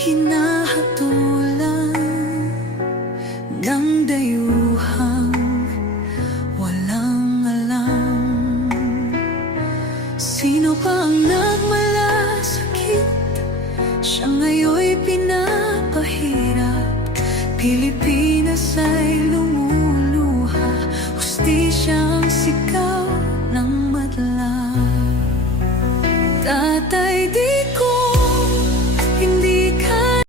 hinahatulan ng dayuhang walang alam. Sino pa ang nagmalasakit? Siya ngayon'y pinapahirap. Pilipino